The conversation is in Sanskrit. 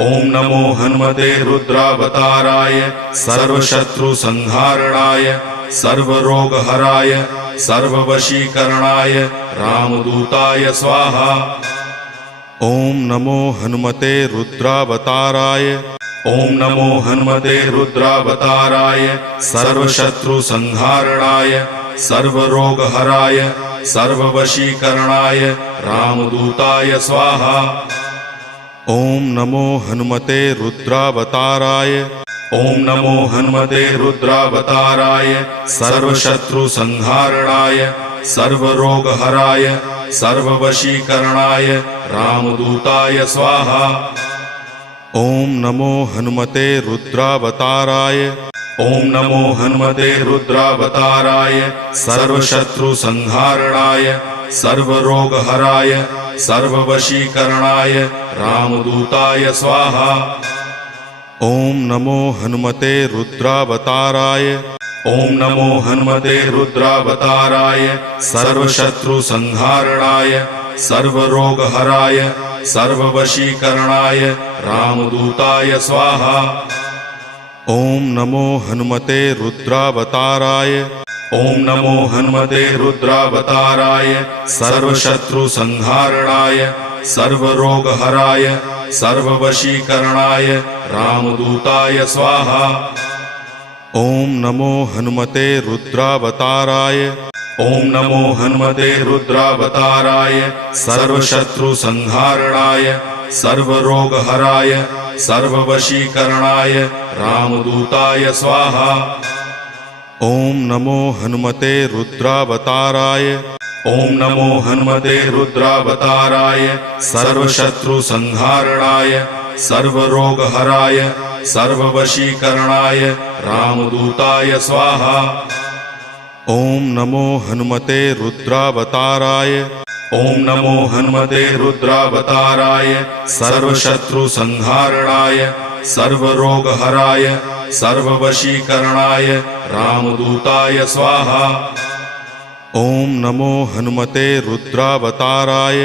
ओम नमो हनुमते रुद्रावताराय सर्वशत्रुसंहारणाय सर्वरोगहराय सर्ववशीकरणाय रामदूताय स्वाहा। ओम नमो हनुमते रुद्रावताराय ओम नमो हनुमते रुद्रावताराय सर्वशत्रुसंहारणाय सर्वरोगहराय सर्ववशीकरणाय रामदूताय स्वाहा। ओम नमो हनुमते रुद्रावताराय ओम नमो हनुमते रुद्रावताराय सर्वशत्रुसंहारणाय सर्वरोगहराय सर्ववशीकरणाय रामदूताय स्वाहा। ओम नमो हनुमते रुद्रावताराय ओम नमो हनुमते रुद्रावताराय सर्वशत्रुसंहारणाय सर्वरोगहराय सर्ववशीकरणाय रामदूताय स्वाहा। ओम नमो हनुमते रुद्रावताराय ओम नमो हनुमते रुद्रावताराय सर्वशत्रुसंहारणाय सर्वरोगहराय सर्ववशीकरणाय रामदूताय स्वाहा। ओम नमो हनुमते रुद्रावताराय ओम नमो हनुमते रुद्रावताराय सर्वशत्रुसंहारणाय सर्वरोगहराय सर्ववशीकरणाय रामदूताय स्वाहा। ओम नमो हनुमते रुद्रावताराय ओम नमो हनुमते रुद्रावताराय सर्वशत्रुसंहारणाय सर्वरोगहराय सर्ववशीकरणाय रामदूताय स्वाहा। ओम नमो हनुमते रुद्रावताराय ओम नमो हनुमते रुद्रावताराय सर्वशत्रुसंहारणाय सर्वरोगहराय सर्ववशीकरणाय रामदूताय स्वाहा। ओम नमो हनुमते रुद्रावताराय ओम नमो हनुमते रुद्रावताराय सर्वशत्रुसंहारणाय सर्वरोगहराय सर्ववशीकरणाय रामदूताय स्वाहा। ओम नमो हनुमते रुद्रावताराय